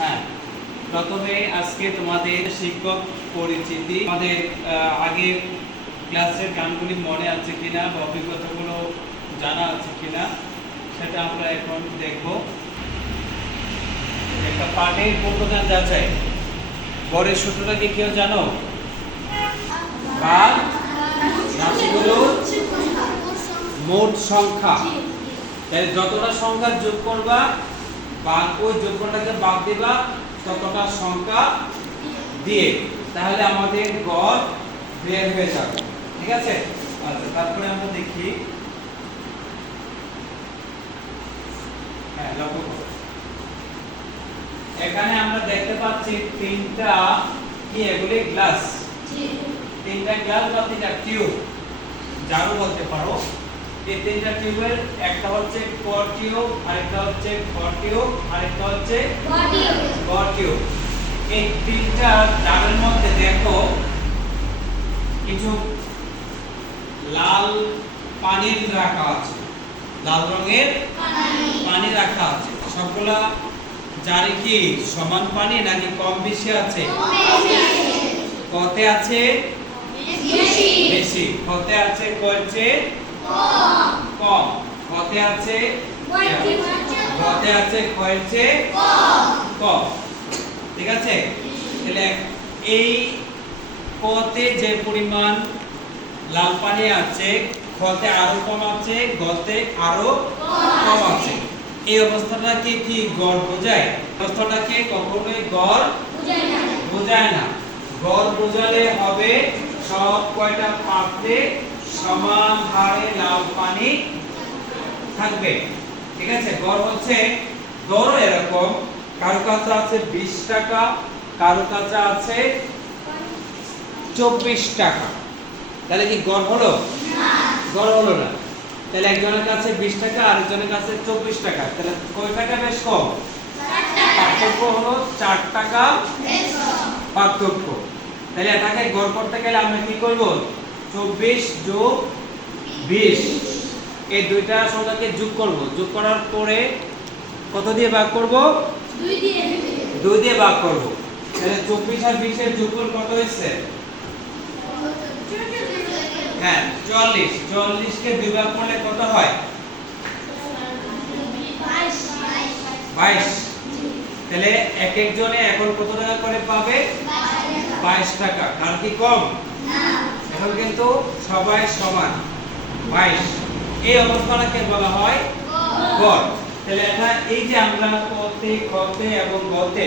হ্যাঁ। প্রথমে আজকে তোমাদের শিক্ষক পরিচিতি আমাদের আগের ক্লাসের গানগুলি মনে আছে কিনা বা অভিজ্ঞতাগুলো জানা আছে কিনা সেটা আমরা এখন দেখব। একটা পাঠের পূর্ণগান যাচাই। গড়ের সূত্রটা কি কেউ জানো? ভাগ মোট সংখ্যা। তাহলে যতটা সংখ্যা যোগ করবা বা ওই যোগফলটাকে বাদ দিবা ততটা সংখ্যা দিয়ে। তাহলে আমাদের গড় বের হয়ে যাবে। ঠিক আছে? আচ্ছা তারপরে আমরা দেখি। হ্যাঁ লক্ষ্য করো। এখানে আমরা দেখতে পাচ্ছি তিনটা কি এগুলি গ্লাস? তিনটা গ্লাস বা তিনটা টিউব? জারু বলতে পারো। এই তিনটা টিউবের একটা হচ্ছে কর টিউব আরেকটা হচ্ছে ঘর টিউব আরেকটা হচ্ছে গড় টিউব এই তিনটা জারের মধ্যে দেখো কিছু লাল পানির রাখা আছে। লাল রঙের পানি রাখা আছে। সবগুলা জারে কি সমান পানি নাকি কম বেশি আছে? কতে আছে বেশি। কতে আছে কয়েছে কম কতে আছে? কতে আছে? কয়েছে কম ঠিক আছে? তাহলে এই কতে যে পরিমাণ লাল পানি আছে খতে আরও কম আছে গতে আরও কম আছে। এই অবস্থাটাকে কি গড় বোঝায়? অবস্থাটাকে কখনোই গড় বোঝায় না। গড় বোঝালে হবে সব কয়টা পাত্রে সমান হারে লাল পানি থাকবে। ঠিক আছে? গড় হচ্ছে গড় এরকম। কারও কাছে আছে বিশ টাকা কারও কাছে আছে চব্বিশ টাকা। তাহলে কি গড় হলো? গড় হলো না। তাহলে একজনের কাছে বিশ টাকা আর একজনের কাছে চব্বিশ টাকা। তাহলে কয় টাকা বেশ কম? পার্থক্য হলো চার টাকা পার্থক্য। তাহলে এটাকে গড় করতে গেলে আমরা কি করব? চব্বিশ যোগ বিশ। এই দুইটা সংখ্যাকে যোগ করব। যোগ করার পরে কত দিয়ে ভাগ করব? দুই দিয়ে ভাগ করব। তাহলে চব্বিশ আর বিশের যোগফল কত হয়েছে? হ্যাঁ চুয়াল্লিশ চুয়াল্লিশকে দুই ভাগ করলে কত হয়? বাইশ। তাহলে এক একজনে এখন কত টাকা করে পাবে? বাইশ টাকা। কার কি কম? এখন কিন্তু সবাই সমান। বাইশ। এই অবস্থাটাকে বলা হয় গড়। তাহলে এটা এই যে আমরা কতে কতে এবং গতে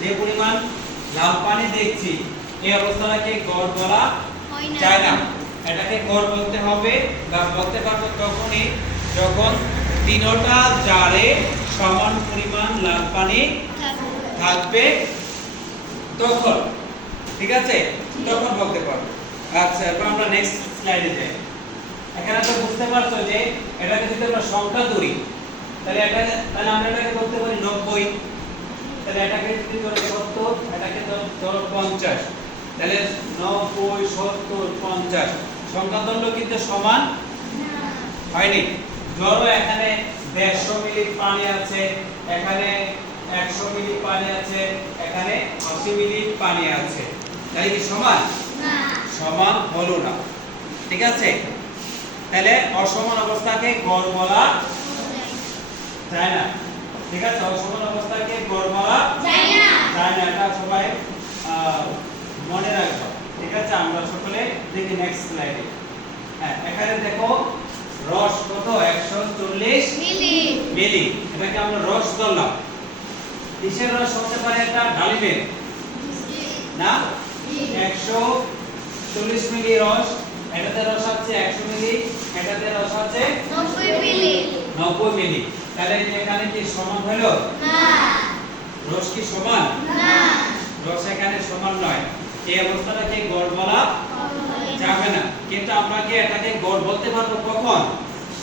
যে পরিমাণ লাল পানি দেখছি এই অবস্থাটাকে গড় বলা যায় না। এটাকে গড় বলতে হবে বা বলতে পারব তখনই যখন তিনটা জারে সমান পরিমাণ লাল পানি থাকবে তখন। ঠিক আছে? তখন বলতে পারব। আচ্ছা এবার আমরা নেক্সট স্লাইডে যাই। এখানে তো বুঝতে পারছ যে এটাকে যদি আমরা সংখ্যা ধরি, তাহলে এটা তাহলে আমরা এটাকে বলতে পারি নব্বই। তাহলে এটাকে যদি ধরো সত্তর এটাকে ধরো পঞ্চাশ। তাহলে নব্বই, সত্তর, পঞ্চাশ। সংখ্যা ধরলো কিন্তু সমান? হয়নি। ধরো এখানে দেড়শো মিলি পানি আছে, এখানে একশো মিলি পানি আছে, এখানে আশি মিলি পানি আছে। তাহলে কি সমান? সমান হলো না। ঠিক আছে? তাহলে অসমান অবস্থাকে গড় বলা যায় না। ঠিক আছে? অসমান অবস্থাকে গড় বলা যায় না। যায় না। এটা সবাই মনে রাখব। ঠিক আছে? আমরা সকলে দেখি নেক্সট স্লাইডে হ্যাঁ এখানে দেখো রস কত? একশো চল্লিশ মিলি। এটাকে আমরা রস ধরলাম। কিসের রস হতে পারে? এটা ডালিমের। না? একশো চল্লিশ মিলি রস এটাতে রস আছে একশো মিলি এটাতে রস আছে নব্বই মিলি। তাহলে এখানে কি সমান হলো? রস কি সমান? রস এখানে সমান নয়। এই অবস্থাটাকে গড় বলা যাবে না। কিন্তু আমরা কি এটাকে গড় বলতে পারব কখন?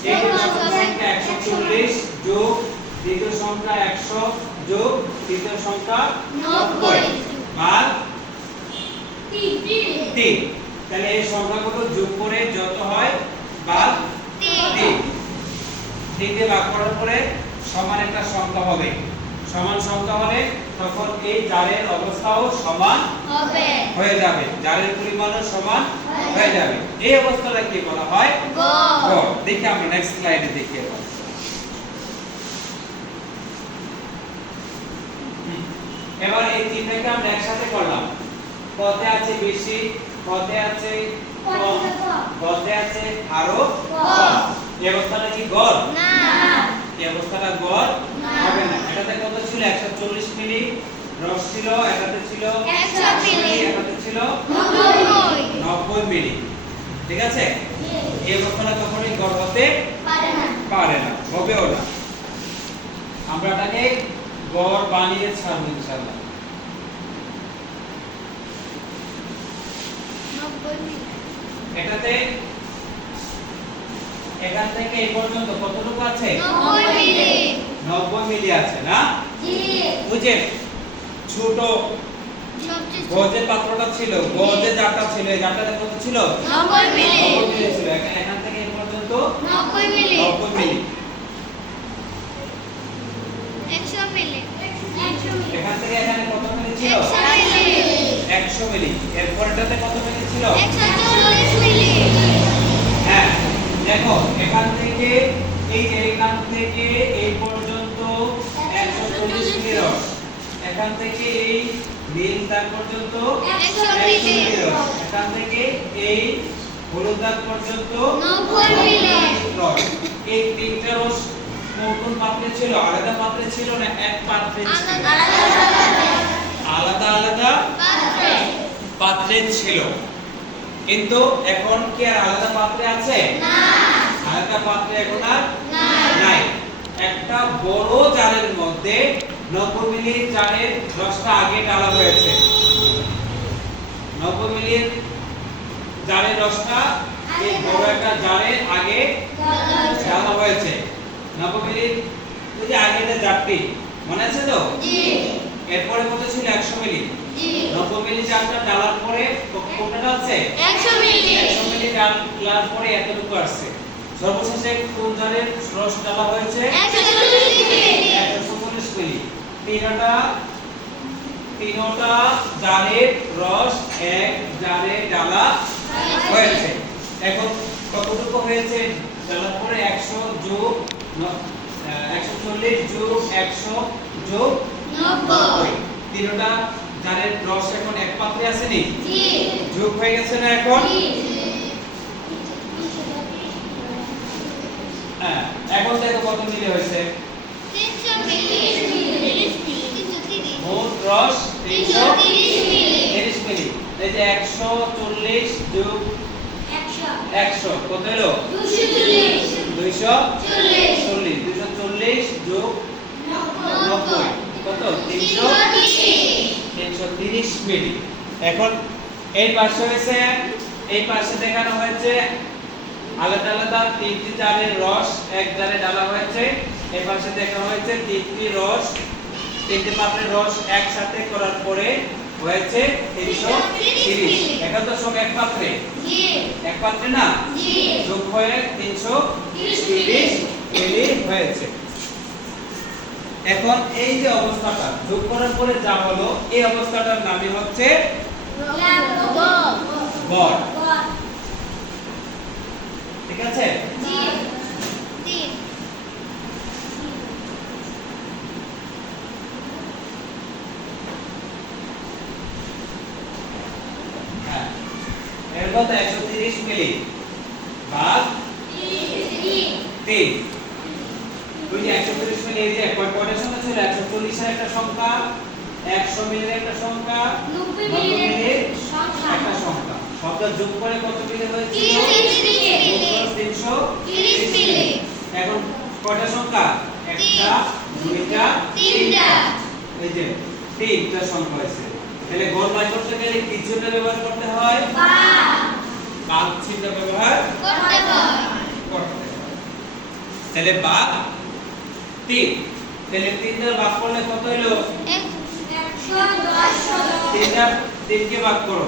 এই প্রথম সংখ্যা একশো চল্লিশ যোগ দ্বিতীয় সংখ্যা একশো যোগ তৃতীয় সংখ্যা নব্বই। ভাগ তিন। তাহলে এই সংখ্যাগুলো যোগ করে যত হয় ভাগ তিন। তিন। দিয়ে ভাগ করার পরে সমান একটা সংখ্যা হবে। সমান সংখ্যা হলে তখন এই জারের অবস্থাও সমান হবে। হয়ে যাবে। জারের পরিমাণও সমান হয়ে যাবে। এই অবস্থাটা কি বলা হয়? গড়। দেখি আমরা নেক্সট স্লাইডে দেখি এবার। হুম। এবার এই তিনটাকে আমরা একসাথে করলাম। পথে আছে বেশি পথে আছে কম। পথে আছে আরও কম। এই অবস্থাটা কি গড়? না। এই অবস্থাটা গড় হবে না। এটাতে কত ছিল? 140 মিলি। রস ছিল? এটাতে ছিল? 100 মিলি। এটাতে ছিল? নব্বই। 90 মিলি। ঠিক আছে? এই অবস্থাটা কখনোই গড় হতে পারে না। পারে না। হবেও না। আমরা এটাকে গড় বানিয়ে ছাড়বো ইনশাআল্লাহ নব্বই মিলি এটাতে এখান থেকে এই পর্যন্ত কতটুকু আছে? নব্বই মিলি। 90 মিলি আছে না? জি। বুঝে ছোট গজের পাত্রটা ছিল গজের জারটা ছিল এই জারটাতে কত ছিল? নব্বই মিলি। 90 মিলি ছিল। এখান থেকে এই পর্যন্ত নব্বই মিলি। 90 মিলি একশো মিলি। একশো মিলি। এখান থেকে এখানে কত মিলি ছিল? একশো মিলি। 100 মিলি। এরপরটাতে কত মিলি ছিল? মিলি। হ্যাঁ দেখো এখান থেকে এই যে এখান থেকে এই পর্যন্ত 140 মিলি রস এখান থেকে এই নীল দাগ পর্যন্ত 100 100 মিলি। মিলি রস এখান থেকে এই হলুদ দাগ পর্যন্ত রস এই তিনটা রস কোন কোন পাত্রে ছিল? আলাদা পাত্রে ছিল না এক পাত্রে ছিল? আলাদা আলাদা পাত্রে ছিল। কিন্তু এখন কি আর আলাদা পাত্রে আছে? না। আলাদা পাত্রে এখন আর নাই। একটা বড় জারের মধ্যে 90 মিলি জারের রসটা আগে ঢালা হয়েছে। 90 মিলির জারের রসটা এই বড় একটা জারে আগে ঢালা হয়েছে। 90 মিলির ওই যে আগে যে জারটি মনে আছে তো? জি। এরপরে কত ছিল? 100 মিলি। 90 মিলি জারটা ঢালার পরে ক- কোনটা আছে একশো মিলি। 100 মিলি ঢালার পরে এতটুকু আসছে। সর্বশেষে কোন জারের রস ঢালা হয়েছে? একশো চল্লিশ মিলি। একশো চল্লিশ মিলি। তিনটা তিনটা জারের রস এক জারে ডালা হয়েছে। এখন কতটুকু হয়েছে? ডালার পরে একশো যোগ একশো চল্লিশ যোগ একশো যোগ নব্বই। তিনটা জারের রস এখন এক পাত্রে আছে নি? জি। যোগ হয়ে গেছে না এখন? হ্যাঁ এখন দেখো কত মিলি হয়েছে? মোট রস তিনশো তিরিশ মিলি। এই যে একশো চল্লিশ যোগ একশো। কত এলো চল্লিশ। দুইশো চল্লিশ। দুইশো চল্লিশ যোগ নব্বই। কত? তিনশো তিরিশ মিলি। এখন এই পাশে হয়েছে এই পাশে দেখানো হয়েছে আলাদা আলাদা তিনটি জারের রস এক জারে ডালা হয়েছে। এই পাশে দেখা হয়েছে তিনটি রস তিনটি পাত্রের রস একসাথে করার পরে হয়েছে তিনশো তিরিশ। এখন তো সব এক পাত্রে? এক পাত্রে না? যোগ হয়ে তিনশো তিরিশ মিলি হয়েছে। এখন এই যে অবস্থাটা, যোগ করার পরে যা হলো, এই অবস্থাটার নামই হচ্ছে গড়। ঠিক আছে? হ্যাঁ। কত একশো তিরিশ মিলি ভাগ তিন। একশো তিরিশ মিলি এই যে ছিল একশো একটা সংখ্যা একশো মিলির একটা সংখ্যা একটা সংখ্যা। সবটা যোগ করে কত মিলি হয়েছিল? তিনশো এখন কয়টা সংখ্যা? একটা দুইটা তিনটা। এই যে তিনটা সংখ্যা হয়েছে। তাহলে গড় বাই করতে গেলে কি চিহ্ন ব্যবহার করতে হয়? বাঘ চিহ্ন ব্যবহার করতে হয়। তাহলে বাঘ তিন। তাহলে তিন দ্বারা ভাগ করলে কত হলো দশ তিনটা তিনকে ভাগ করো।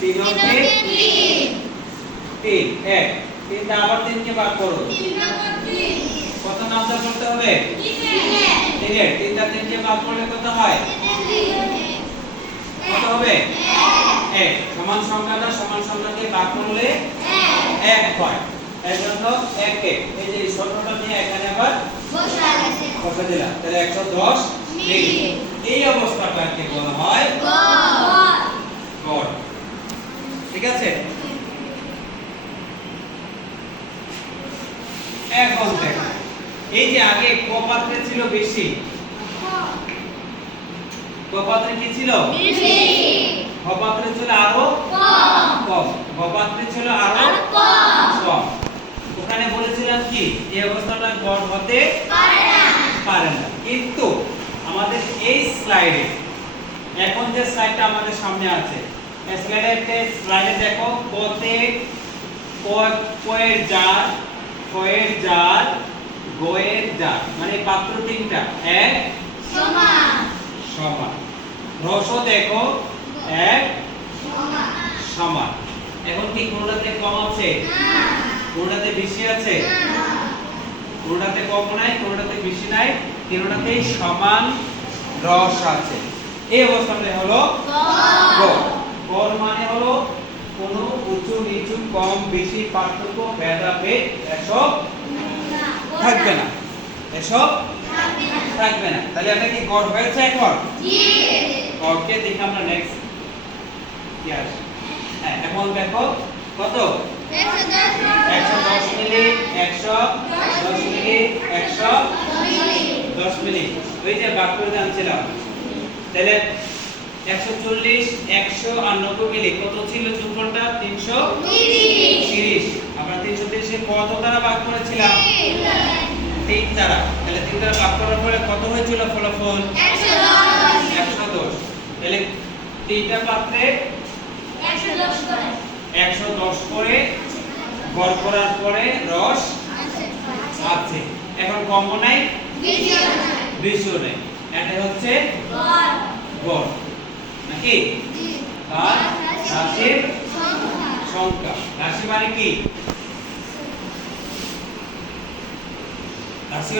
তিন হচ্ছে তিন তিন এক। তিনটা আবার তিনকে ভাগ করো। তিন তিন কত নামটা করতে হবে? তিনের। তিনটা তিনকে ভাগ করলে কত হয়? কত হবে? এক। সমান সংখ্যাটা সমান সংখ্যাকে ভাগ করলে এক হয়। এর জন্য এক এক। এই যে শূন্যটা নিয়ে এখানে আবার বসে দিলাম। তাহলে একশো দশ এই অবস্থাটাকে বলা হয় গড়। ঠিক আছে? এখন দেখো। এই যে আগে কপাত্রে ছিল বেশি? কপাত্রে কি ছিল? কপাত্রে ছিল আরও কম। কপাত্রে ছিল আরও কম। ওখানে বলেছিলাম কি? এই অবস্থাটা গড় হতে পারে না। কিন্তু আমাদের এই স্লাইডে এখন যে স্লাইডটা আমাদের সামনে আছে এই স্লাইডে স্লাইডে দেখো কতে কয়ের জার কয়ের জার গোয়ের জার মানে পাত্র তিনটা এক সমান। সমান। রস দেখো এক সমান। এখন কি কোনটাতে কম আছে? কোনটাতে বেশি আছে? কোনটাতে কম নাই কোনটাতে বেশি নাই তিনটাতেই সমান রস আছে। এই অবস্থাতে হলো গড়। মানে হলো কোনো উঁচু নিচু কম বেশি পার্থক্য ভেদাভেদ এসব থাকবে না। এসব থাকবে না। তাহলে এটা কি গড় হয়েছে এখন? গড়কে দেখি আমরা নেক্সট কি আসে? হ্যাঁ এখন দেখো কত? একশো দশ মিলি একশো দশ মিলি একশো দশ মিলি ওই যে বাক করে জানছিলাম তাহলে একশো চল্লিশ একশো আর নব্বই মিলি কত ছিল তিনশো তিরিশ আমরা তিনশো তিরিশে কত দ্বারা ভাগ করেছিলাম তিন দ্বারা তাহলে তিন দ্বারা ভাগ করার পরে কত হয়েছিল ফলাফল একশো দশ তাহলে তিনটা পাত্রে একশো দশ করে গড় করার পরে রস আছে। এখন কমও নাই? বেশিও নাই। এটা হচ্ছে গড়। নাকি? আর রাশির সংখ্যা। রাশি মানে কি? রাশি